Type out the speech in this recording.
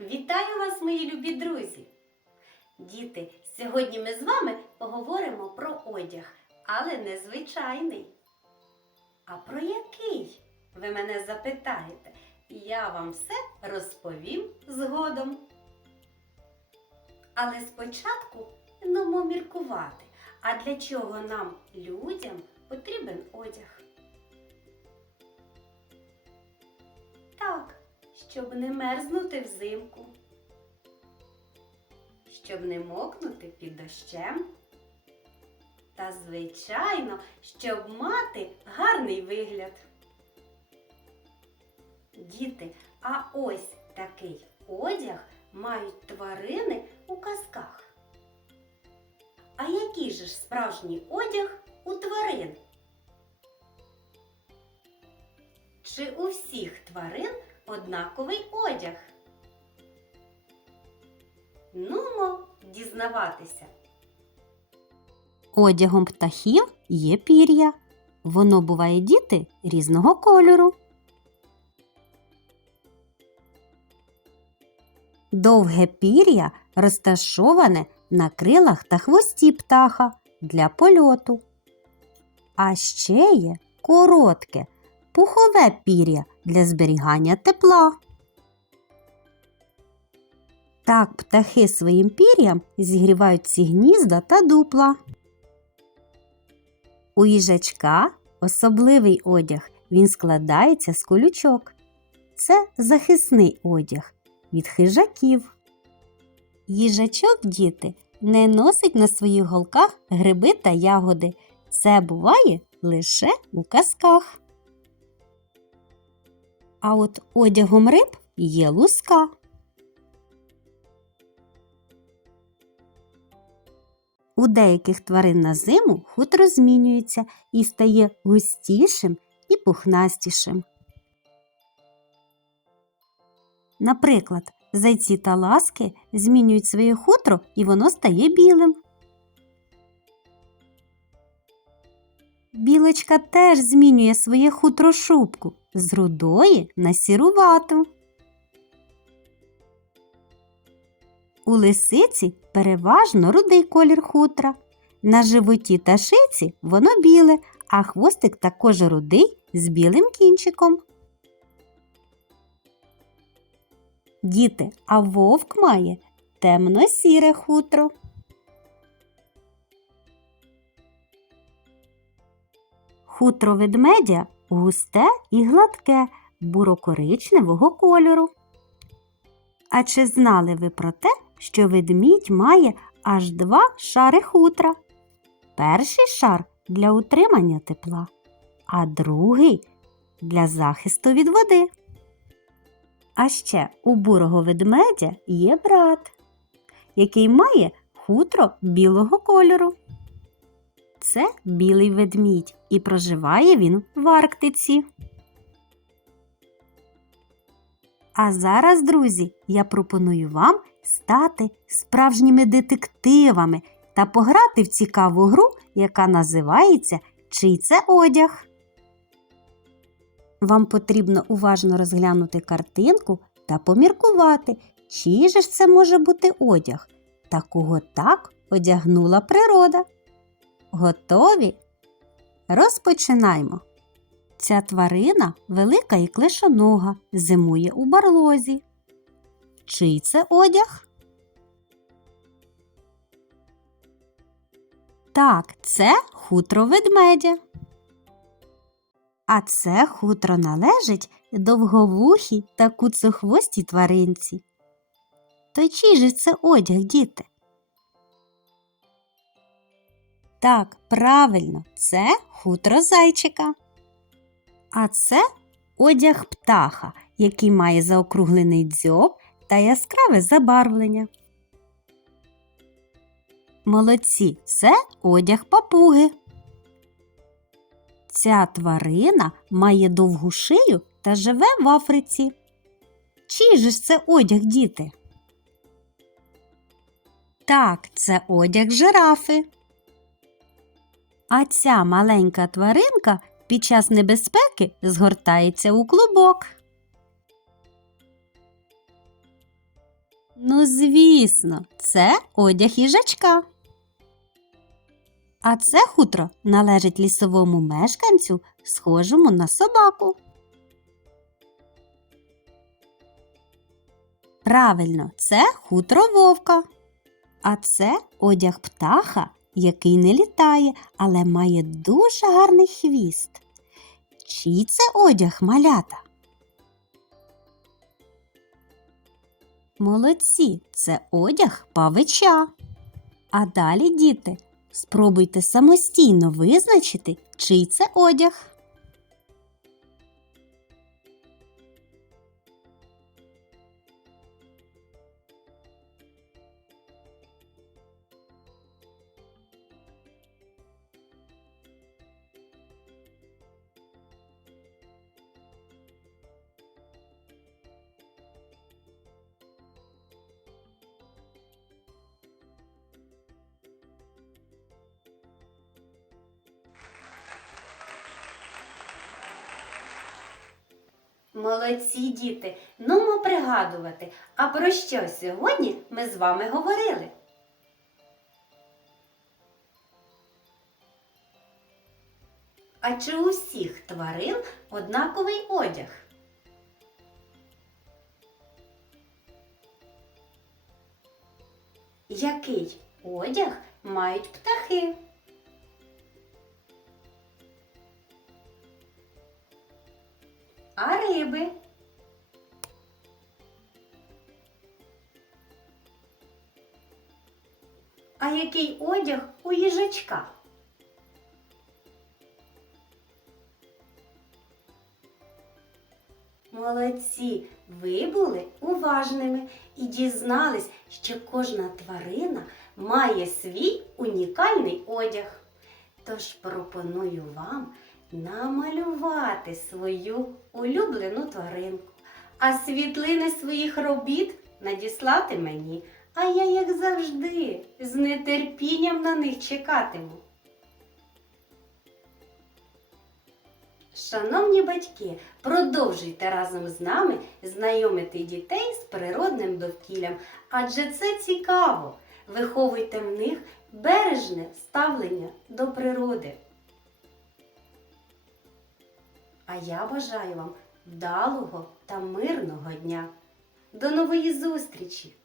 Вітаю вас, мої любі друзі! Діти, сьогодні ми з вами поговоримо про одяг, але не звичайний. А про який? Ви мене запитаєте. Я вам все розповім згодом. Але спочатку нумо міркувати, а для чого нам, людям, потрібен одяг? Так, щоб не мерзнути взимку, щоб не мокнути під дощем та, звичайно, щоб мати гарний вигляд. Діти, а ось такий одяг мають тварини у казках. А який же ж справжній одяг у тварин? Чи у всіх тварин однаковий одяг? Нумо дізнаватися. Одягом птахів є пір'я. Воно буває, діти, різного кольору. Довге пір'я розташоване на крилах та хвості птаха для польоту. А ще є коротке, пухове пір'я для зберігання тепла. Так птахи своїм пір'ям зігрівають ці гнізда та дупла. У їжачка особливий одяг. Він складається з колючок. Це захисний одяг від хижаків. Їжачок, діти, не носить на своїх голках гриби та ягоди. Це буває лише у казках. А от одягом риб є луска. У деяких тварин на зиму хутро змінюється і стає густішим і пухнастішим. Наприклад, зайці та ласки змінюють своє хутро і воно стає білим. Білочка теж змінює своє хутро-шубку з рудої на сірувату. У лисиці переважно рудий колір хутра. На животі та шиці воно біле, а хвостик також рудий з білим кінчиком. Діти, а вовк має темно-сіре хутро. Хутро ведмедя густе і гладке, буро-коричневого кольору. А чи знали ви про те, що ведмідь має аж 2 шари хутра? Перший шар для утримання тепла, а другий для захисту від води. А ще у бурого ведмедя є брат, який має хутро білого кольору. Це білий ведмідь, і проживає він в Арктиці. А зараз, друзі, я пропоную вам стати справжніми детективами та пограти в цікаву гру, яка називається «Чий це одяг?». Вам потрібно уважно розглянути картинку та поміркувати, чий же ж це може бути одяг та кого так одягнула природа. Готові? Розпочинаємо! Ця тварина велика і клишонога, зимує у барлозі. Чий це одяг? Так, це хутро ведмедя. А це хутро належить довговухій та куцохвостій тваринці. То чий же це одяг, діти? Так, правильно, це хутро зайчика. А це одяг птаха, який має заокруглений дзьоб та яскраве забарвлення. Молодці, це одяг папуги. Ця тварина має довгу шию та живе в Африці. Чий же ж це одяг, діти? Так, це одяг жирафи. А ця маленька тваринка під час небезпеки згортається у клубок. Ну, звісно, це одяг їжачка. А це хутро належить лісовому мешканцю, схожому на собаку. Правильно, це хутро вовка. А це одяг птаха, який не літає, але має дуже гарний хвіст. Чий це одяг, малята? Молодці, це одяг павича. А далі, діти, спробуйте самостійно визначити, чий це одяг. Молодці, діти! Нумо пригадувати, а про що сьогодні ми з вами говорили? А чи у всіх тварин однаковий одяг? Який одяг мають птахи? А риби? А який одяг у їжачка? Молодці! Ви були уважними і дізнались, що кожна тварина має свій унікальний одяг. Тож пропоную вам намалювати свою улюблену тваринку, а світлини своїх робіт надіслати мені, а я, як завжди, з нетерпінням на них чекатиму. Шановні батьки, продовжуйте разом з нами знайомити дітей з природним довкіллям, адже це цікаво. Виховуйте в них бережне ставлення до природи. А я бажаю вам вдалого та мирного дня. До нової зустрічі!